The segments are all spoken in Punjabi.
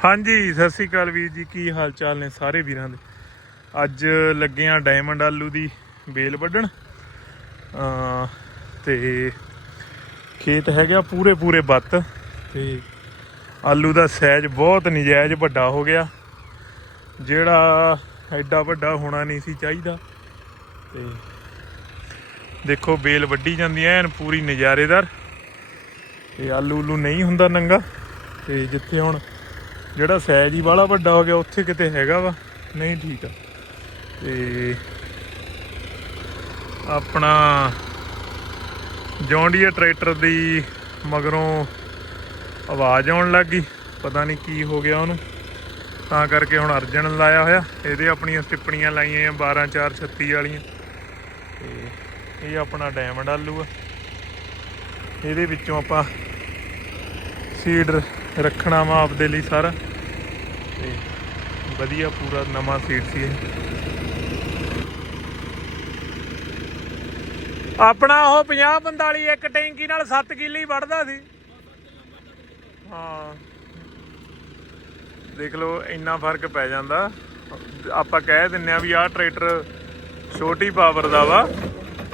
ਹਾਂਜੀ, ਸਤਿ ਸ੍ਰੀ ਅਕਾਲ ਵੀਰ ਜੀ, ਕੀ ਹਾਲ ਚਾਲ ਨੇ ਸਾਰੇ ਵੀਰਾਂ ਦੇ? ਅੱਜ ਲੱਗੇ ਆ ਡਾਇਮੰਡ ਆਲੂ ਦੀ ਬੇਲ ਵੱਢਣ। ਅਮ ਤੇ ਖੇਤ ਹੈਗਾ ਪੂਰੇ ਪੂਰੇ ਬੱਤ। ਤੇ ਆਲੂ ਦਾ ਸਾਈਜ਼ ਬਹੁਤ ਨਜਾਇਜ਼ ਵੱਡਾ ਹੋ ਗਿਆ। ਜਿਹੜਾ ਐਡਾ ਵੱਡਾ ਹੋਣਾ ਨਹੀਂ ਸੀ ਚਾਹੀਦਾ। ਤੇ ਦੇਖੋ ਬੇਲ ਵੱਢੀ ਜਾਂਦੀ ਐਨ ਪੂਰੀ ਨਜ਼ਾਰੇਦਾਰ। ਤੇ ਆਲੂ ਉਲੂ ਨਹੀਂ ਹੁੰਦਾ ਨੰਗਾ। ਤੇ ਜਿੱਥੇ ਹੁਣ ਜਿਹੜਾ ਸਾਈਜ਼ ਹੀ ਵਾਲਾ ਵੱਡਾ ਹੋ ਗਿਆ, ਉੱਥੇ ਕਿਤੇ ਹੈਗਾ ਵਾ। ਨਹੀਂ, ਠੀਕ ਆ। ਤੇ ਆਪਣਾ ਜੌਂਡੀਆ ਟਰੈਕਟਰ ਦੀ ਮਗਰੋਂ ਆਵਾਜ਼ ਆਉਣ ਲੱਗ ਗਈ। ਪਤਾ ਨਹੀਂ ਕੀ ਹੋ ਗਿਆ ਉਹਨੂੰ। ਤਾਂ ਕਰਕੇ ਹੁਣ ਅਰਜਨ ਲਾਇਆ ਹੋਇਆ। ਇਹਦੇ ਆਪਣੀਆਂ ਟਿੱਪਣੀਆਂ ਲਾਈਆਂ ਆ 12 4 36 ਵਾਲੀਆਂ। ਤੇ ਇਹ ਆਪਣਾ ਡਾਇਮੰਡ ਆਲੂ ਆ। ਇਹਦੇ ਵਿੱਚੋਂ ਆਪਾਂ ਸੀਡਰ ਰੱਖਣਾ ਵਾ ਆਪਦੇ ਲਈ ਸਾਰਾ। ਤੇ ਵਧੀਆ ਪੂਰਾ ਨਵਾਂ ਸੀਟ ਸੀ ਇਹ। ਆਪਣਾ ਉਹ 50 45 ਇੱਕ ਟੈਂਕੀ ਨਾਲ 7 ਕਿੱਲੇ ਵੜਦਾ ਸੀ। ਹਾਂ। ਦੇਖ ਲਓ, ਇੰਨਾ ਫ਼ਰਕ ਪੈ ਜਾਂਦਾ। ਆਪਾਂ ਕਹਿ ਦਿੰਨੇ ਆ ਵੀ ਆਹ ਟਰੈਕਟਰ ਛੋਟੀ ਪਾਵਰ ਦਾ ਵਾ।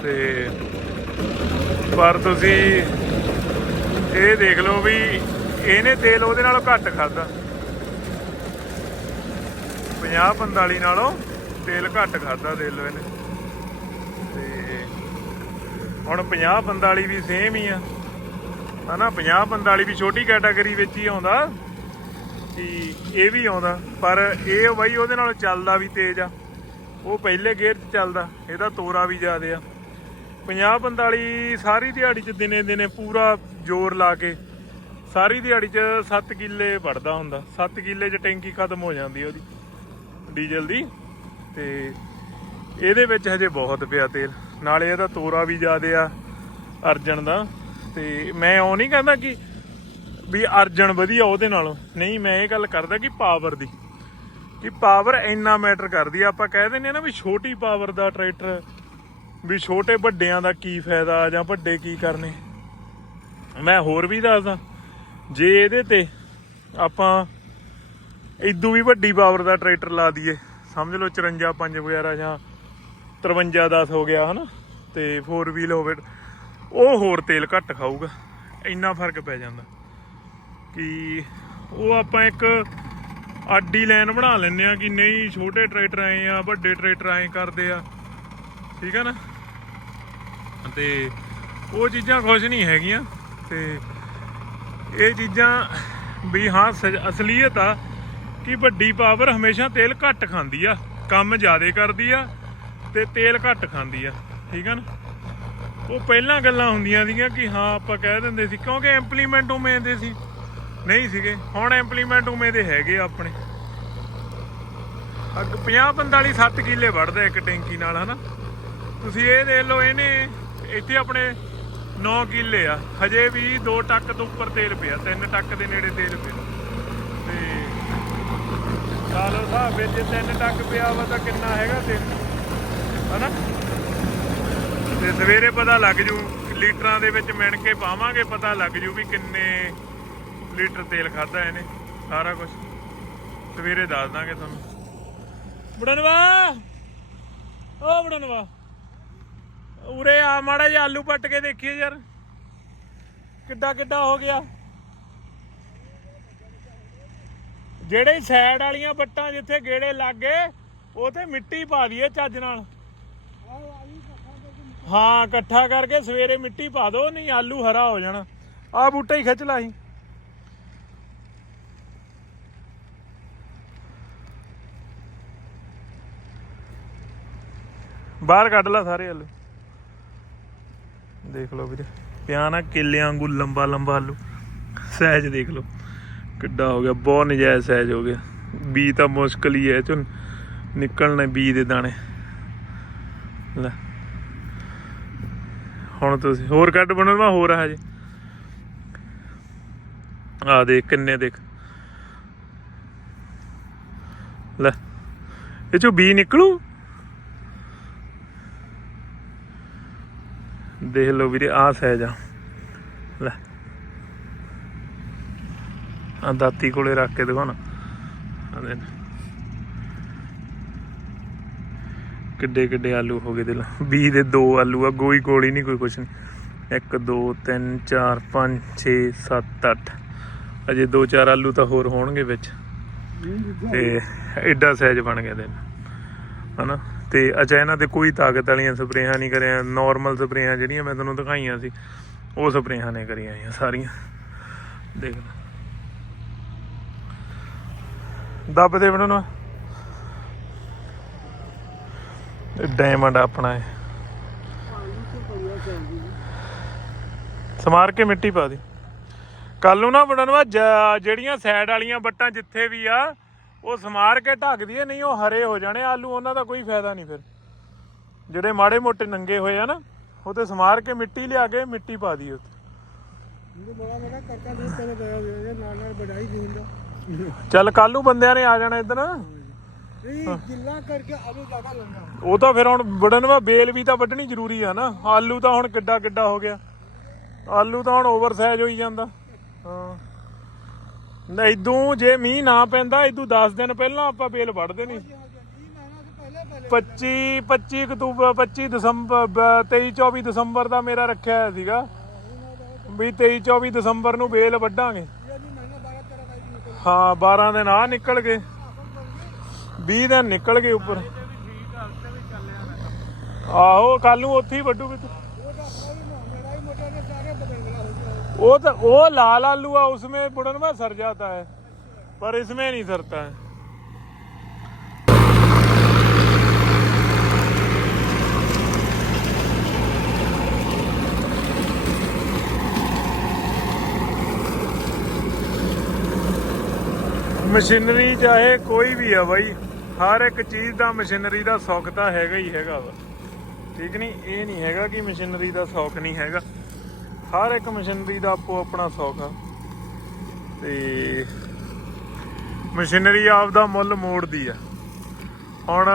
ਤੇ ਪਰ ਤੁਸੀਂ ਇਹ ਦੇਖ ਲਓ ਵੀ ਇਹਨੇ ਤੇਲ ਉਹਦੇ ਨਾਲੋਂ ਘੱਟ ਖਾਦਾ 50 45 ਨਾਲੋਂ ਤੇਲ ਘੱਟ ਖਾਦਾ ਦੇ ਇਹਨੇ। ਤੇ ਹੁਣ 50 45 ਵੀ ਸੇਮ ਹੀ ਆ। ਹਨਾ 50 45 ਵੀ ਛੋਟੀ ਕੈਟਾਗਰੀ ਵਿੱਚ ਹੀ ਆਉਂਦਾ, ਕਿ ਇਹ ਵੀ ਆਉਂਦਾ। ਪਰ ਇਹ ਬਾਈ ਉਹਦੇ ਨਾਲ ਚੱਲਦਾ ਵੀ ਤੇਜ਼ ਆ। ਉਹ ਪਹਿਲੇ ਗੇਅਰ 'ਚ ਚੱਲਦਾ, ਇਹਦਾ ਤੋਰਾ ਵੀ ਜ਼ਿਆਦੇ ਆ। 50 45 ਸਾਰੀ ਦਿਹਾੜੀ 'ਚ ਦਿਨੇ ਦਿਨੇ ਪੂਰਾ ਜ਼ੋਰ ਲਾ ਕੇ ਸਾਰੀ ਦਿਹਾੜੀ 'ਚ 7 ਕਿੱਲੇ ਵੜਦਾ ਹੁੰਦਾ। 7 ਕਿੱਲੇ 'ਚ ਟੈਂਕੀ ਖਤਮ ਹੋ ਜਾਂਦੀ ਉਹਦੀ, ਡੀਜ਼ਲ ਦੀ। ਤੇ ਇਹਦੇ ਵਿੱਚ ਹਜੇ ਬਹੁਤ ਪਿਆ ਤੇਲ। ਨਾਲੇ ਇਹਦਾ ਤੋਰਾ ਵੀ ਜ਼ਿਆਦੇ ਆ ਅਰਜਨ ਦਾ। ਤੇ ਮੈਂ ਉਹ ਨਹੀਂ ਕਹਿੰਦਾ ਕਿ ਵੀ ਅਰਜਨ ਵਧੀਆ ਉਹਦੇ ਨਾਲੋਂ। ਨਹੀਂ, ਮੈਂ ਇਹ ਗੱਲ ਕਰਦਾ ਕਿ ਪਾਵਰ ਦੀ। ਕਿ ਪਾਵਰ ਇੰਨਾ ਮੈਟਰ ਕਰਦੀ ਆ। ਆਪਾਂ ਕਹਿ ਦਿੰਦੇ ਆ ਨਾ ਵੀ ਛੋਟੀ ਪਾਵਰ ਦਾ ਟਰੈਕਟਰ ਵੀ ਛੋਟੇ ਵੱਡਿਆਂ ਦਾ ਕੀ ਫਾਇਦਾ ਜਾਂ ਵੱਡੇ ਕੀ ਕਰਨੇ। ਮੈਂ ਹੋਰ ਵੀ ਦੱਸਦਾ। ਜੇ ਇਹਦੇ ਤੇ ਆਪਾਂ ਇਦੋਂ ਵੀ ਵੱਡੀ ਪਾਵਰ ਦਾ ਟਰੈਕਟਰ ਲਾ ਦਈਏ, ਸਮਝ ਲਓ 54 5 ਵਗੈਰਾ ਜਾਂ 53 10 ਹੋ ਗਿਆ, ਹਨਾ? ਤੇ 4 ਵੀਲ ਹੋਵੇ, ਉਹ ਹੋਰ ਤੇਲ ਘੱਟ ਖਾਊਗਾ, ਇੰਨਾ ਫ਼ਰਕ ਪੈ ਜਾਂਦਾ। ਕਿ ਉਹ ਆਪਾਂ ਇੱਕ ਆਡੀ ਲਾਈਨ ਬਣਾ ਲੈਂਦੇ ਆ ਕਿ ਨਹੀਂ, ਛੋਟੇ ਟਰੈਕਟਰ ਆਏ ਆ, ਵੱਡੇ ਟਰੈਕਟਰ ਆਏ ਕਰਦੇ ਆ, ਠੀਕ ਆ ਨਾ? ਤੇ ਉਹ ਚੀਜ਼ਾਂ ਖੁਸ਼ ਨਹੀਂ ਹੈਗੀਆਂ, ਤੇ ਇਹ ਚੀਜ਼ਾਂ ਵੀ ਹਾਂ, ਸਜ- ਅਸਲੀਅਤ ਆ ਕਿ ਵੱਡੀ ਪਾਵਰ ਹਮੇਸ਼ਾ ਤੇਲ ਘੱਟ ਖਾਂਦੀ ਆ, ਕੰਮ ਜ਼ਿਆਦਾ ਕਰਦੀ ਆ ਤੇ ਤੇਲ ਘੱਟ ਖਾਂਦੀ ਆ, ਠੀਕ ਆ ਨਾ? ਉਹ ਪਹਿਲਾਂ ਗੱਲਾਂ ਹੁੰਦੀਆਂ ਸੀਗੀਆਂ ਕਿ ਹਾਂ, ਆਪਾਂ ਕਹਿ ਦਿੰਦੇ ਸੀ, ਕਿਉਂਕਿ ਇੰਪਲੀਮੈਂਟ ਉਵੇਂ ਦੇ ਸੀ। ਨਹੀਂ ਸੀਗੇ, ਹੁਣ ਇੰਪਲੀਮੈਂਟ ਉਵੇਂ ਦੇ ਹੈਗੇ ਆਪਣੇ। ਅੱਗ 50 45 7 ਕਿੱਲੇ ਵੜਦਾ ਇੱਕ ਟੈਂਕੀ ਨਾਲ, ਹਨਾ? ਤੁਸੀਂ ਇਹ ਦੇਖ ਲਓ, ਇਹਨੇ ਇੱਥੇ ਆਪਣੇ 9 ਕਿੱਲੇ ਆ। ਹਜੇ ਵੀ 2 ਟੱਕ ਤੋਂ ਉੱਪਰ ਤੇਲ ਪਿਆ। 3 ਟੱਕ ਦੇ ਨੇੜੇ ਤੇਲ ਪਿਆ। ਤੇ ਸਾਲੋ ਸਾਹਿਬ ਵਿੱਚ 3 ਟੱਕ ਪਿਆ ਵਾ ਤਾਂ ਕਿੰਨਾ ਹੈਗਾ ਤੇਲ? ਹਨਾ? ਤੇ ਸਵੇਰੇ ਪਤਾ ਲੱਗ ਜੂ, ਲੀਟਰਾਂ ਦੇ ਵਿੱਚ ਮਿਣ ਕੇ ਪਾਵਾਂਗੇ, ਪਤਾ ਲੱਗ ਜੂ ਵੀ ਕਿੰਨੇ ਲੀਟਰ ਤੇਲ ਖਾਦਾ ਇਹਨੇ। ਸਾਰਾ ਕੁਝ ਸਵੇਰੇ ਦੱਸ ਦਾਂਗੇ ਤੁਹਾਨੂੰ। ਬੜਨਵਾ! ਓ ਬੜਨਵਾ! ਉਰੇ ਆ, ਮਾੜਾ ਜਿਹਾ ਆਲੂ ਪੱਟ ਕੇ ਦੇਖੀਏ ਯਾਰ। ਕਿੱਡਾ ਕਿੱਡਾ ਹੋ ਗਿਆ। ਜਿਹੜੇ ਸਾਈਡ ਵਾਲੀਆਂ ਬੱਟਾਂ ਜਿੱਥੇ ਗੇੜੇ ਲੱਗ ਗਏ, ਉਹ ਮਿੱਟੀ ਪਾ ਦਈਏ ਚੱਜ ਨਾਲ। ਹਾਂ, ਇਕੱਠਾ ਕਰਕੇ ਸਵੇਰੇ ਮਿੱਟੀ ਪਾ ਦੋ, ਨਹੀਂ ਆਲੂ ਹਰਾ ਹੋ ਜਾਣਾ। ਆ ਬੂਟਾ ਹੀ ਖਿੱਚ ਲਾ ਸੀ ਬਾਹਰ ਕੱਢ ਲਾ ਸਾਰੇ ਆਲੂ। ਦੇਖ ਲਓ ਵੀਰੇ। ਪਿਆ ਨਾ ਕਿੱਲਿਆਂ ਵਾਂਗੂ ਲੰਬਾ ਲੰਬਾ ਆਲੂ। ਸਾਈਜ਼ ਦੇਖ ਲਓ। ਕਿੱਡਾ ਹੋ ਗਿਆ, ਬਹੁਤ ਨਜਾਇਜ਼ ਸਾਈਜ਼ ਹੋ ਗਿਆ। ਬੀ ਤਾਂ ਮੁਸ਼ਕਲ ਹੀ ਹੈ ਚੋਂ ਨਿਕਲਣੇ ਬੀ ਦੇ ਦਾਣੇ। ਲੈ। ਹੁਣ ਤੁਸੀਂ ਹੋਰ ਕੱਢ ਬਣਵਾ ਹੋਰ ਆ ਹਜੇ। ਆ ਦੇਖ ਕਿੰਨੇ ਦੇਖ। ਲੈ। ਇਹ ਚੋਂ ਬੀ ਨਿਕਲੂ? ਦੇਖ ਲਓ ਵੀਰੇ ਆ ਸਹਿਜ ਆ। ਲੈ। ਆ ਦਾਤੀ ਕੋਲੇ ਰੱਖ ਕੇ ਦਿਖਾਉਣਾ। ਆਹ ਦੇਖ। ਕਿੱਡੇ ਕਿੱਡੇ ਆਲੂ ਹੋ ਗਏ ਦਿਲ 20 ਦੇ ਦੋ ਆਲੂ ਆ ਕੋਈ ਕੋਲ ਨਹੀਂ ਕੋਈ ਕੁਛ ਨਹੀਂ। 1 2 3 4 5 6 7 8 ਅਜੇ ਦੋ ਚਾਰ ਆਲੂ ਤਾਂ ਹੋਰ ਹੋਣਗੇ ਵਿੱਚ। ਤੇ ਐਡਾ ਸਾਈਜ਼ ਬਣ ਗਿਆ ਦਿਨ ਹਨਾ? ਤੇ ਅਚਾ ਇਹਨਾਂ ਤੇ ਕੋਈ ਤਾਕਤ ਵਾਲੀਆਂ ਸਪਰੇਆਂ ਨਹੀਂ ਕਰਿਆ ਨਾਰਮਲ ਸਪਰੇਆਂ ਜਿਹੜੀਆਂ ਮੈਂ ਤੁਹਾਨੂੰ ਦਿਖਾਈਆਂ ਸੀ, ਉਹ ਸਪਰੇਆਂ ਨੇ ਕਰੀਆਂ ਆ ਸਾਰੀਆਂ। ਦੇਖ ਦੱਬ ਦੇ ਬਣਨਾ ਡਾਇਮੰਡ ਆਪਣਾ ਹੈ ਸਮਾਰ ਕੇ ਮਿੱਟੀ ਪਾ ਦੀ। ਕੱਲ ਨੂੰ ਨਾ ਬਣਨਵਾ ਜਿਹੜੀਆਂ ਸਾਈਡ ਵਾਲੀਆਂ ਬੱਟਾਂ ਜਿੱਥੇ ਵੀ ਆ ਉਹ ਸਮਾਰ ਕੇ ਢੱਕ ਦਈਏ ਨਹੀਂ ਉਹ ਹਰੇ ਹੋ ਜਾਣੇ ਆਲੂ ਉਹਨਾਂ ਦਾ ਕੋਈ ਫਾਇਦਾ ਨਹੀਂ ਫਿਰ। ਜਿਹੜੇ ਮਾੜੇ ਮੋਟੇ ਨੰਗੇ ਹੋਏ ਆ ਨਾ ਉਹ ਤੇ ਸਮਾਰ ਕੇ ਮਿੱਟੀ ਲਿਆ ਕੇ ਮਿੱਟੀ ਪਾ ਦਈਏ ਉੱਤੇ ਚੱਲ ਕੱਲ ਨੂੰ ਬੰਦਿਆਂ ਨੇ ਆ ਜਾਣਾ ਇਧਰ। ਇਹ ਗਿੱਲਾ ਕਰਕੇ ਆਲੂ ਜ਼ਿਆਦਾ ਲੰਗਾ ਉਹ ਤਾਂ ਫਿਰ ਹੁਣ ਵੜਨਵਾ ਬੇਲ ਵੀ ਤਾਂ ਵੱਢਣੀ ਜ਼ਰੂਰੀ ਆ ਨਾ। ਆਲੂ ਤਾਂ ਹੁਣ ਕਿੱਡਾ ਕਿੱਡਾ ਹੋ ਗਿਆ। ਆਲੂ ਤਾਂ ਹੁਣ ਓਵਰ ਸਾਈਜ਼ ਹੋਈ ਜਾਂਦਾ। ਹਾਂ। ਨਹੀਂ ਇਦੋਂ ਜੇ ਮੀਂਹ ਨਾ ਪੈਂਦਾ ਇਦੋਂ 10 ਦਿਨ ਪਹਿਲਾਂ ਆਪਾਂ ਬੇਲ ਵੱਢ ਦੇਣੀ ਇਹ ਮਹੀਨਾ ਤੋਂ ਪਹਿਲੇ 25 ਪਹਿਲੇ 25 ਅਕਤੂਬਰ 25 ਦਸੰਬਰ ਬ- 23 24 ਦਸੰਬਰ ਦਾ ਮੇਰਾ ਰੱਖਿਆ ਹੋਇਆ ਸੀਗਾ। ਵੀ 23 24 ਦਸੰਬਰ ਨੂੰ ਬੇਲ ਵੱਢਾਂਗੇ। ਇਹ ਨਹੀਂ ਮਹੀਨਾ 12 13 ਦਾ ਹੀ ਨਿਕਲ ਹਾਂ 12 ਦਿਨ ਆ ਨਿਕਲ ਗਏ। 20 ਦਿਨ ਨਿਕਲ ਗਏ ਉੱਪਰ। ਆਹੋ ਕੱਲ ਨੂੰ ਉੱਥੇ ਹੀ ਵੱਢੂ ਵੀ ਤੂੰ ਉਹਦਾ ਕੋਈ ਨਾ ਮੇਰਾ ਹੀ ਮੋਟਰ ਨੇ ਸਾਰੇ ਬਦਲਣਾ ਹੋ ਗਿਆ वो तो वो लाल आलू है उसमें बुड़न में सर जाता है पर इसमें नहीं सरता है ਮਸ਼ੀਨਰੀ ਚਾਹੇ ਕੋਈ ਵੀ ਆ ਬਾਈ ਹਰ ਇੱਕ ਚੀਜ਼ ਦਾ ਮਸ਼ੀਨਰੀ ਦਾ ਸੁੱਖ ਤਾਂ ਹੈਗਾ ਹੀ ਹੈਗਾ ਵਾ ਠੀਕ ਨਹੀਂ ਇਹ ਨਹੀਂ ਹੈਗਾ ਕਿ ਮਸ਼ੀਨਰੀ ਦਾ ਸੁੱਖ ਨਹੀਂ ਹੈਗਾ ਹਰ ਇੱਕ ਮਸ਼ੀਨਰੀ ਦਾ ਆਪੋ ਆਪਣਾ ਸੌਕ ਆ। ਤੇ ਮਸ਼ੀਨਰੀ ਆਪਦਾ ਮੁੱਲ ਮੋੜਦੀ ਆ। ਹੁਣ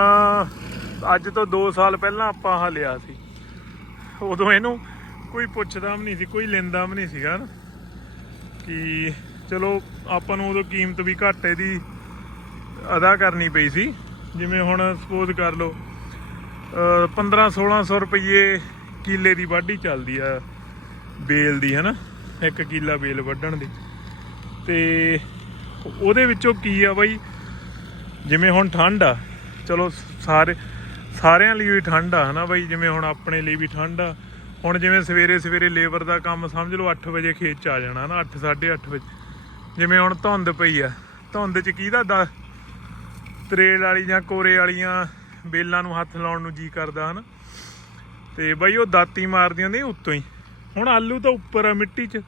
ਅੱਜ ਤੋਂ 2 ਸਾਲ ਪਹਿਲਾਂ ਆਪਾਂ ਆਹ ਲਿਆ ਸੀ। ਉਦੋਂ ਇਹਨੂੰ ਕੋਈ ਪੁੱਛਦਾ ਵੀ ਨਹੀਂ ਸੀ, ਕੋਈ ਲੈਂਦਾ ਵੀ ਨਹੀਂ ਸੀਗਾ ਨਾ। ਕਿ ਚਲੋ ਆਪਾਂ ਨੂੰ ਉਦੋਂ ਕੀਮਤ ਵੀ ਘੱਟ ਇਹਦੀ ਅਦਾ ਕਰਨੀ ਪਈ ਸੀ। ਜਿਵੇਂ ਹੁਣ ਸਪੋਜ਼ ਕਰ ਲਓ 15 1600 ਰੁਪਏ ਕਿੱਲੇ ਦੀ ਵਾਢੀ ਚੱਲਦੀ ਆ। ਬੇਲ ਦੀ, ਹਨਾ? ਇੱਕ ਕਿੱਲਾ ਬੇਲ ਵੱਢਣ ਦੀ। ਤੇ ਉਹਦੇ ਵਿੱਚੋਂ ਕੀ ਆ ਬਾਈ? ਜਿਵੇਂ ਹੁਣ ਠੰਡ ਆ, ਚਲੋ ਸਾਰੇ, ਸਾਰਿਆਂ ਲਈ ਵੀ ਠੰਡ ਆ, ਹਨਾ ਬਾਈ? ਜਿਵੇਂ ਹੁਣ ਆਪਣੇ ਲਈ ਵੀ ਠੰਡ ਆ। ਹੁਣ ਜਿਵੇਂ ਸਵੇਰੇ ਸਵੇਰੇ ਲੇਬਰ ਦਾ ਕੰਮ ਸਮਝ ਲਓ 8 ਵਜੇ ਖੇਤ ਚ ਆ ਜਾਣਾ ਨਾ 8 8:30 ਵਜੇ। ਜਿਵੇਂ ਹੁਣ ਧੁੰਦ ਪਈ ਆ, ਧੁੰਦ ਚ ਕਿਹਦਾ ਦਾ ਤਰੇਲ ਵਾਲੀ ਜਾਂ ਕੋਰੇ ਵਾਲੀਆਂ ਬੇਲਾਂ ਨੂੰ ਹੱਥ ਲਾਉਣ ਨੂੰ ਜੀ ਕਰਦਾ, ਹਨਾ? ਤੇ ਬਾਈ ਉਹ ਦਾਤੀ ਮਾਰਦੀ ਹੁੰਦੀ ਉੱਤੋਂ ਹੀ। ਹੁਣ ਆਲੂ ਤਾਂ ਉੱਪਰ ਆ ਮਿੱਟੀ 'ਚ।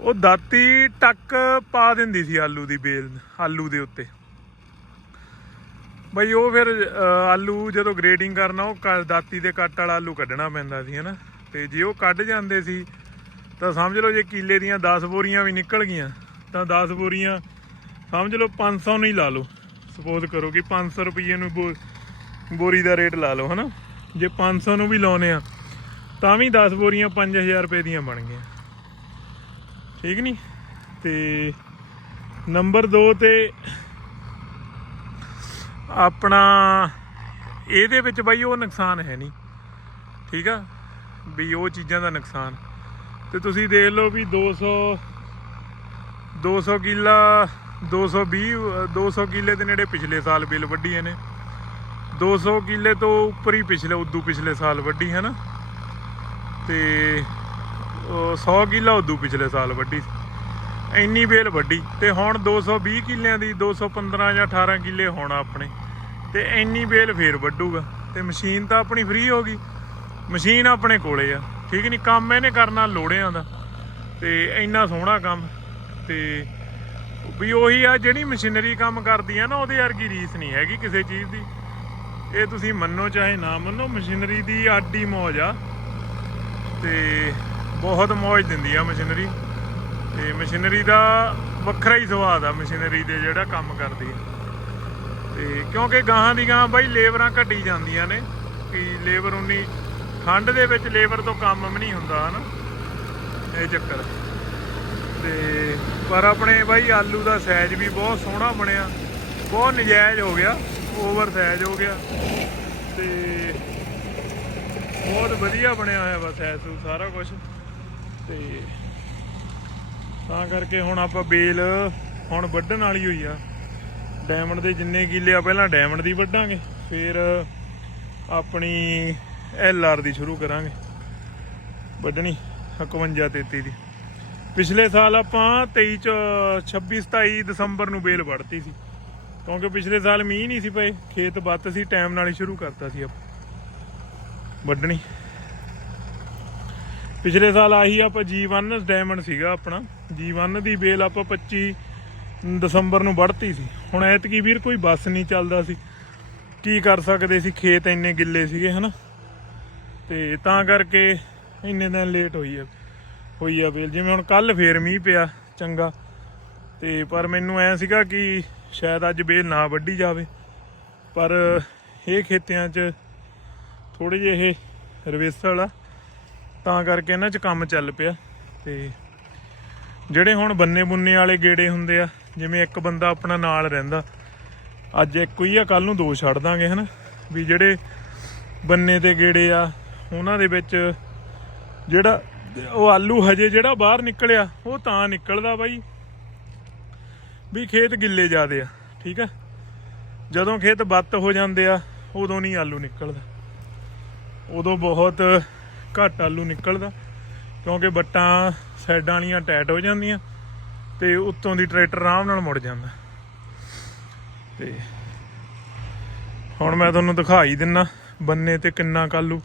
ਉਹ ਦਾਤੀ ਟੱਕ ਪਾ ਦਿੰਦੀ ਸੀ ਆਲੂ ਦੀ ਬੇਲ, ਆਲੂ ਦੇ ਉੱਤੇ। ਬਈ ਉਹ ਫਿਰ ਆਲੂ ਜਦੋਂ ਗ੍ਰੇਡਿੰਗ ਕਰਨਾ, ਉਹ ਕ- ਦਾਤੀ ਦੇ ਕੱਟ ਵਾਲਾ ਆਲੂ ਕੱਢਣਾ ਪੈਂਦਾ ਸੀ, ਹਨਾ। ਤੇ ਜੇ ਉਹ ਕੱਢ ਜਾਂਦੇ ਸੀ, ਤਾਂ ਸਮਝ ਲਓ ਜੇ ਕਿੱਲੇ ਦੀਆਂ 10 ਬੋਰੀਆਂ ਵੀ ਨਿਕਲ ਗਈਆਂ, ਤਾਂ 10 ਬੋਰੀਆਂ ਸਮਝ ਲਓ 500 ਨਹੀਂ ਲਾ ਲਓ। ਸਪੋਜ਼ ਕਰੋ ਕਿ 500 ਰੁਪਏ ਨੂੰ ਬੋ- ਬੋਰੀ ਦਾ ਰੇਟ ਲਾ ਲਓ, ਹਨਾ। ਜੇ 500 ਨੂੰ ਵੀ ਲਾਉਨੇ ਆ ਤਾਂ ਵੀ 10 ਬੋਰੀਆਂ 5000 ਰੁਪਏ ਦੀਆਂ ਬਣ ਗਈਆਂ। ਠੀਕ ਨਹੀਂ ਤੇ ਨੰਬਰ 2 ਤੇ ਆਪਣਾ ਇਹਦੇ ਵਿੱਚ ਬਾਈ ਉਹ ਨੁਕਸਾਨ ਹੈ ਨਹੀਂ ਠੀਕ ਆ? ਵੀ ਉਹ ਚੀਜ਼ਾਂ ਦਾ ਨੁਕਸਾਨ। ਤੇ ਤੁਸੀਂ ਦੇਖ ਲਓ ਵੀ 200 200 ਕਿੱਲਾ 220 200 ਕਿੱਲੇ ਦੇ ਨੇੜੇ ਪਿਛਲੇ ਸਾਲ ਬਿੱਲ ਵੱਢੀ ਇਹਨੇ 200 ਕਿੱਲੇ ਤੋਂ ਉੱਪਰ ਹੀ ਪਿਛਲੇ, ਉਦੋਂ ਪਿਛਲੇ ਸਾਲ ਵੱਢੀ, ਹੈ ਨਾ? ਤੇ ਉਹ 100 ਕਿੱਲਾ ਉਦੋਂ ਪਿਛਲੇ ਸਾਲ ਵੱਢੀ ਇੰਨੀ ਬੇਲ ਵੱਢੀ। ਤੇ ਹੁਣ 220 ਕਿੱਲਿਆਂ ਦੀ 215 ਜਾਂ 18 ਕਿੱਲੇ ਹੋਣਾ ਆਪਣੇ। ਤੇ ਇੰਨੀ ਬੇਲ ਫੇਰ ਵੱਢੂਗਾ। ਤੇ ਮਸ਼ੀਨ ਤਾਂ ਆਪਣੀ ਫ੍ਰੀ ਹੋ ਗਈ। ਮਸ਼ੀਨ ਆਪਣੇ ਕੋਲੇ ਆ। ਠੀਕ ਨਹੀਂ ਕੰਮ ਇਹਨੇ ਕਰਨਾ ਲੋੜਿਆਂ ਦਾ। ਤੇ ਇੰਨਾ ਸੋਹਣਾ ਕੰਮ। ਤੇ ਵੀ ਉਹੀ ਆ, ਜਿਹੜੀ ਮਸ਼ੀਨਰੀ ਕੰਮ ਕਰਦੀ ਆ ਨਾ, ਉਹਦੇ ਵਰਗੀ ਰੀਸ ਨਹੀਂ ਹੈਗੀ ਕਿਸੇ ਚੀਜ਼ ਦੀ। ਇਹ ਤੁਸੀਂ ਮੰਨੋ ਚਾਹੇ ਨਾ ਮੰਨੋ, ਮਸ਼ੀਨਰੀ ਦੀ ਆਡੀ ਮੌਜ ਆ। ਤੇ ਬਹੁਤ ਮੌਜ ਦਿੰਦੀ ਆ ਮਸ਼ੀਨਰੀ। ਤੇ ਮਸ਼ੀਨਰੀ ਦਾ ਵੱਖਰਾ ਹੀ ਸਵਾਦ ਆ, ਮਸ਼ੀਨਰੀ ਦੇ ਜਿਹੜਾ ਕੰਮ ਕਰਦੀ ਆ। ਤੇ ਕਿਉਂਕਿ ਗਾਹਾਂ ਦੀ ਗਾਹਾਂ ਬਾਈ ਲੇਬਰਾਂ ਘਟੀ ਜਾਂਦੀਆਂ ਨੇ ਕਿ ਲੇਬਰ ਉਨੀ ਠੰਡ ਦੇ ਵਿੱਚ ਲੇਬਰ ਤੋਂ ਕੰਮ ਵੀ ਨਹੀਂ ਹੁੰਦਾ, ਹਨਾ? ਇਹ ਚੱਕਰ। ਤੇ ਪਰ ਆਪਣੇ ਬਾਈ ਆਲੂ ਦਾ ਸਾਈਜ਼ ਵੀ ਬਹੁਤ ਸੋਹਣਾ ਬਣਿਆ, ਬਹੁਤ ਨਜਾਇਜ਼ ਹੋ ਗਿਆ, ਓਵਰ ਸਾਈਜ਼ ਹੋ ਗਿਆ। ਤੇ ਬਹੁਤ ਵਧੀਆ ਬਣਿਆ ਹੋਇਆ ਵਾ ਸਾਈਜ਼ ਸਾਰਾ ਕੁਝ ਤੇ ਤਾਂ ਕਰਕੇ ਹੁਣ ਆਪਾਂ ਬੇਲ ਹੁਣ ਵੱਢਣ ਵਾਲੀ ਹੋਈ ਆ। ਡਾਇਮੰਡ ਦੇ ਜਿੰਨੇ ਕਿੱਲੇ ਆ, ਪਹਿਲਾਂ ਡਾਇਮੰਡ ਦੀ ਵੱਢਾਂਗੇ, ਫਿਰ ਆਪਣੀ ਐਲ ਆਰ ਦੀ ਸ਼ੁਰੂ ਕਰਾਂਗੇ। ਵੱਢਣੀ 51 33 ਦੀ। ਪਿਛਲੇ ਸਾਲ ਆਪਾਂ 23 ਚ 26 27 ਦਸੰਬਰ ਨੂੰ ਬੇਲ ਵੜਤੀ ਸੀ। ਕਿਉਂਕਿ ਪਿਛਲੇ ਸਾਲ ਮੀਂਹ ਨਹੀਂ ਸੀ ਪਏ, ਖੇਤ ਬੱਤ ਸੀ ਟਾਈਮ ਨਾਲ ਹੀ ਸ਼ੁਰੂ ਕਰਤਾ ਸੀ ਆਪਾਂ। ਵੱਢਣੀ। ਪਿਛਲੇ ਸਾਲ ਆਹੀ ਆਪਾਂ G1 ਡਾਇਮੰਡ ਸੀਗਾ ਆਪਣਾ। G1 ਦੀ ਬੇਲ ਆਪਾਂ 25 ਦਸੰਬਰ ਨੂੰ ਵੜਤੀ ਸੀ। ਹੁਣ ਐਤਕੀ ਵੀਰ ਕੋਈ ਬੱਸ ਨਹੀਂ ਚੱਲਦਾ ਸੀ। ਕੀ ਕਰ ਸਕਦੇ ਸੀ? ਖੇਤ ਇੰਨੇ ਗਿੱਲੇ ਸੀਗੇ, ਹਨਾ? ਤੇ ਤਾਂ ਕਰਕੇ ਇੰਨੇ ਦਿਨ ਲੇਟ ਹੋਈ ਆ ਹੋਈ ਆ ਬੇਲ। ਜਿਵੇਂ ਹੁਣ ਕੱਲ ਫੇਰ ਮੀਂਹ ਪਿਆ, ਚੰਗਾ। ਤੇ ਪਰ ਮੈਨੂੰ ਐ ਸੀਗਾ ਕਿ ਸ਼ਾਇਦ ਅੱਜ ਬੇਲ ਨਾ ਵੱਢੀ ਜਾਵੇ। ਪਰ ਇਹ ਖੇਤਿਆਂ 'ਚ ਥੋੜੇ ਜਿਹੇ ਇਹ ਰਿਵੇਸਲ ਆ ਤਾਂ ਕਰਕੇ ਇਹਨਾਂ 'ਚ ਕੰਮ ਚੱਲ ਪਿਆ ਤੇ ਜਿਹੜੇ ਹੁਣ ਬੰਨੇ ਬੁੰਨੇ ਵਾਲੇ ਗੇੜੇ ਹੁੰਦੇ ਆ, ਜਿਵੇਂ ਇੱਕ ਬੰਦਾ ਆਪਣਾ ਨਾਲ ਰਹਿੰਦਾ, ਅੱਜ ਇੱਕ ਹੀ ਆ ਕੱਲ ਨੂੰ ਦੋ ਛੱਡ ਦਾਂਗੇ, ਹਨਾ? ਵੀ ਜਿਹੜੇ ਬੰਨੇ ਤੇ ਗੇੜੇ ਆ, ਉਹਨਾਂ ਦੇ ਵਿੱਚ ਜਿਹੜਾ ਉਹ ਆਲੂ ਹਜੇ ਜਿਹੜਾ ਬਾਹਰ ਨਿਕਲਿਆ, ਉਹ ਤਾਂ ਨਿਕਲਦਾ ਬਾਈ, ਵੀ ਖੇਤ ਗਿੱਲੇ ਜਾਦੇ ਆ, ਠੀਕ ਆ? ਜਦੋਂ ਖੇਤ ਬੱਤ ਹੋ ਜਾਂਦੇ ਆ, ਉਦੋਂ ਨਹੀਂ ਆਲੂ ਨਿਕਲਦਾ। ਉਦੋਂ ਬਹੁਤ ਘੱਟ ਆਲੂ ਨਿਕਲਦਾ, ਕਿਉਂਕਿ ਬੱਟਾਂ ਸਾਈਡਾਂ ਵਾਲੀਆਂ ਟਾਈਟ ਹੋ ਜਾਂਦੀਆਂ ਤੇ ਉੱਤੋਂ ਦੀ ਟਰੈਕਟਰ ਆਰਾਮ ਨਾਲ ਮੁੜ ਜਾਂਦਾ। ਤੇ ਹੁਣ ਮੈਂ ਤੁਹਾਨੂੰ ਦਿਖਾਈ ਹੀ ਦਿੰਨਾ ਬੰਨੇ ਤੇ ਕਿੰਨਾ ਕਾਲੂ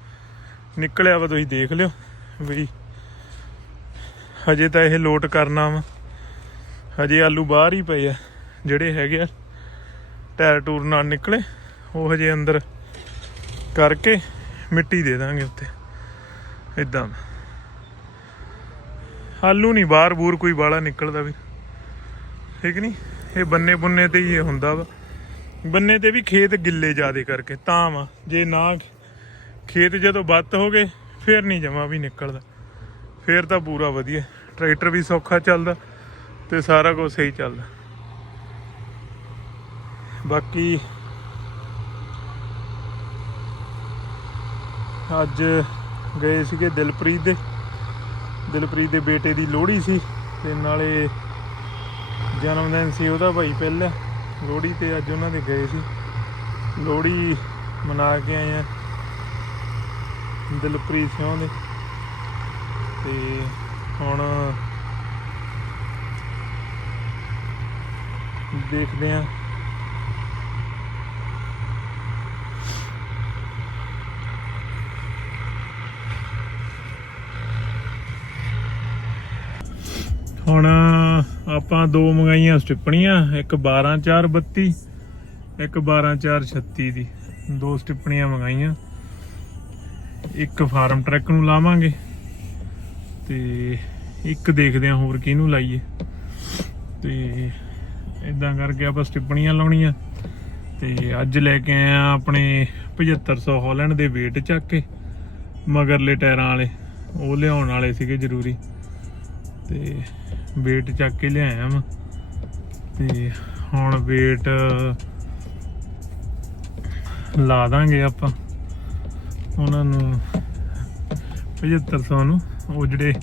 ਨਿਕਲਿਆ ਵਾ, ਤੁਸੀਂ ਦੇਖ ਲਿਓ ਵੀ ਹਜੇ ਤਾਂ ਇਹ ਲੋਟ ਕਰਨਾ ਵਾ। ਹਜੇ ਆਲੂ ਬਾਹਰ ਹੀ ਪਏ ਆ, ਜਿਹੜੇ ਹੈਗੇ ਆ, ਟਾਇਰ ਟੂਰ ਨਾਲ ਨਿਕਲੇ, ਉਹ ਹਜੇ ਅੰਦਰ ਕਰਕੇ ਮਿੱਟੀ ਦੇ ਦਾਂਗੇ ਉੱਤੇ। ਇਦਾਂ ਆਲੂ ਨਹੀਂ, ਬਾਹਰ ਬੂਰ ਕੋਈ ਬਾਲਾ ਨਿਕਲਦਾ ਵੀ। ਠੀਕ ਨਹੀਂ? ਇਹ ਬੰਨੇ ਬੁੰਨੇ ਤੇ ਹੀ ਇਹ ਹੁੰਦਾ ਵਾ। ਬੰਨੇ ਤੇ ਵੀ ਖੇਤ ਗਿੱਲੇ ਜਾਦੇ ਕਰਕੇ, ਤਾਂ ਵਾ। ਜੇ ਨਾ ਖੇਤ ਜਦੋਂ ਬੱਤ ਹੋ ਗਏ, ਫਿਰ ਨਹੀਂ ਜਮਾ ਵੀ ਨਿਕਲਦਾ। ਫੇਰ ਤਾਂ ਪੂਰਾ ਵਧੀਆ। ਟਰੈਕਟਰ ਵੀ ਸੌਖਾ ਚੱਲਦਾ ਤੇ ਸਾਰਾ ਕੁਝ ਸਹੀ ਚੱਲਦਾ। ਬਾਕੀ ਅੱਜ ਗਏ ਸੀਗੇ ਦਿਲਪ੍ਰੀਤ ਦੇ। ਦਿਲਪ੍ਰੀਤ ਦੇ ਬੇਟੇ ਦੀ ਲੋਹੜੀ ਸੀ ਤੇ ਨਾਲੇ ਜਨਮ ਦਿਨ ਸੀ ਉਹਦਾ ਭਾਈ ਪਹਿਲਾਂ ਲੋਹੜੀ ਤੇ ਅੱਜ ਉਹਨਾਂ ਦੇ ਗਏ ਸੀ। ਲੋਹੜੀ ਮਨਾ ਕੇ ਆਏ ਆ ਦਿਲਪ੍ਰੀਤ ਸਿੰਘ ਦੇ। ਤੇ ਹੁਣ ਦੇਖਦੇ ਆ ਹੁਣ ਆਪਾਂ ਦੋ ਮੰਗਾਈਆਂ ਸਟਿੱਪਣੀਆਂ, ਇੱਕ 12432 ਇੱਕ 12436 ਦੀ। ਦੋ ਸਟਿੱਪਣੀਆਂ ਮੰਗਾਈਆਂ। ਇੱਕ ਫਾਰਮ ਟਰੱਕ ਨੂੰ ਲਾਵਾਂਗੇ ਤੇ ਇੱਕ ਦੇਖਦੇ ਆ ਹੋਰ ਕਿਹਨੂੰ ਲਾਈਏ। ਤੇ ਇਦਾਂ ਕਰਕੇ ਆਪਾਂ ਸਟਿੱਪਣੀਆਂ ਲਾਉਣੀਆਂ। ਤੇ ਅੱਜ ਲੈ ਕੇ ਆਏ ਆ ਆਪਣੇ 7500 ਹਾਲੈਂਡ ਦੇ weight ਚੱਕ ਕੇ, ਮਗਰਲੇ ਟਾਇਰਾਂ ਵਾਲੇ। ਉਹ ਲਿਆਉਣ ਵਾਲੇ ਸੀਗੇ ਜ਼ਰੂਰੀ। ਤੇ weight ਚੱਕ ਕੇ ਲਿਆਇਆ ਮੈਂ ਤੇ ਹੁਣ weight ਲਾ ਦਾਂਗੇ ਆਪਾਂ। ਉਹਨਾਂ ਨੂੰ 7500 ਨੂੰ। ਉਹ ਜਿਹੜੇ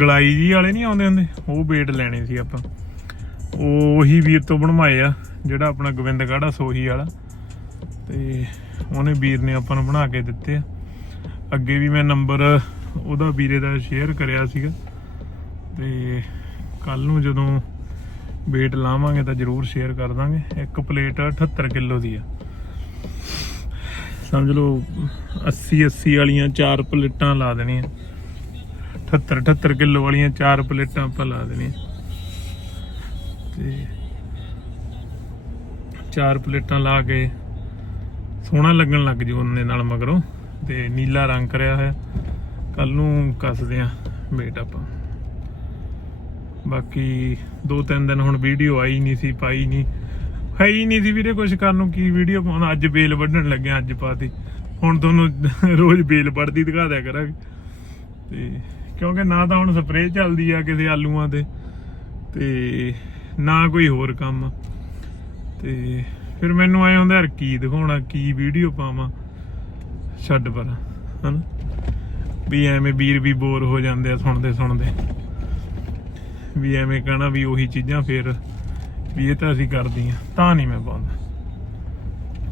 ਗਲਾਈ ਜੀ ਵਾਲੇ ਨਹੀਂ ਆਉਂਦੇ ਹੁੰਦੇ, ਉਹ weight ਲੈਣੇ ਸੀ ਆਪਾਂ। ਉਹੀ ਵੀਰ ਤੋਂ ਬਣਵਾਏ ਆ, ਜਿਹੜਾ ਆਪਣਾ ਗੋਬਿੰਦਗੜ੍ਹ ਸੋਹੀ ਵਾਲਾ। ਤੇ ਉਹਨੇ ਵੀਰ ਨੇ ਆਪਾਂ ਨੂੰ ਬਣਾ ਕੇ ਦਿੱਤੇ ਆ। ਅੱਗੇ ਵੀ ਮੈਂ ਨੰਬਰ ਉਹਦਾ ਵੀਰੇ ਦਾ ਸ਼ੇਅਰ ਕਰਿਆ ਸੀਗਾ। ਤੇ ਕੱਲ ਨੂੰ ਜਦੋਂ weight ਲਾਵਾਂਗੇ ਤਾਂ ਜ਼ਰੂਰ ਸ਼ੇਅਰ ਕਰ ਦਾਂਗੇ। ਇੱਕ ਪਲੇਟ 78 ਕਿਲੋ ਦੀ ਆ। ਸਮਝ ਲਓ 80 80 ਵਾਲੀਆਂ ਚਾਰ ਪਲੇਟਾਂ ਲਾ ਦੇਣੀਆਂ। 78 78 ਕਿਲੋ ਵਾਲੀਆਂ ਚਾਰ ਪਲੇਟਾਂ ਆਪਾਂ ਲਾ ਦੇਣੀਆਂ। ਤੇ ਚਾਰ ਪਲੇਟਾਂ ਲਾ ਕੇ ਸੋਹਣਾ ਲੱਗਣ ਲੱਗ ਜੂ ਉਹਨੇ ਨਾਲ ਮਗਰੋਂ। ਤੇ ਨੀਲਾ ਰੰਗ ਕਰਿਆ ਹੋਇਆ। ਕੱਲ ਨੂੰ ਕੱਸਦੇ ਆ ਵੇਟ ਆਪਾਂ। ਬਾਕੀ ਦੋ ਤਿੰਨ ਦਿਨ ਹੁਣ ਵੀਡੀਓ ਆਈ ਨਹੀਂ ਸੀ, ਪਾਈ ਨਹੀਂ। ਹੈ ਹੀ ਨਹੀਂ ਸੀ ਵੀਰੇ ਕੁਝ ਕਰਨ ਨੂੰ, ਕੀ ਵੀਡੀਓ ਪਾਉਣਾ ਅੱਜ ਬੇਲ ਵੱਢਣ ਲੱਗਿਆ ਅੱਜ ਪਾਤੀ। ਹੁਣ ਤੁਹਾਨੂੰ ਰੋਜ਼ ਬੇਲ ਵੱਢਦੀ ਦਿਖਾ ਦਿਆ ਕਰਾਂਗੇ। ਤੇ ਕਿਉਂਕਿ ਨਾ ਤਾਂ ਹੁਣ ਸਪਰੇਅ ਚੱਲਦੀ ਆ ਕਿਸੇ ਆਲੂਆਂ ਤੇ ਤੇ ਨਾ ਕੋਈ ਹੋਰ ਕੰਮ। ਤੇ ਫਿਰ ਮੈਨੂੰ ਆਏ ਹੁੰਦਾ, ਯਾਰ ਕੀ ਦਿਖਾਉਣਾ, ਕੀ ਵੀਡੀਓ ਪਾਵਾਂ? ਛੱਡ ਪਰ, ਹਨਾ? ਵੀ ਐਵੇਂ ਵੀਰ ਵੀ ਬੋਰ ਹੋ ਜਾਂਦੇ ਆ ਸੁਣਦੇ ਸੁਣਦੇ ਵੀ ਐਵੇਂ ਕਹਿਣਾ ਵੀ ਉਹੀ ਚੀਜ਼ਾਂ ਫਿਰ ਵੀ ਇਹ ਤਾਂ ਅਸੀਂ ਕਰਦੀਆਂ, ਤਾਂ ਨਹੀਂ ਮੈਂ ਪਾਉਂਦਾ।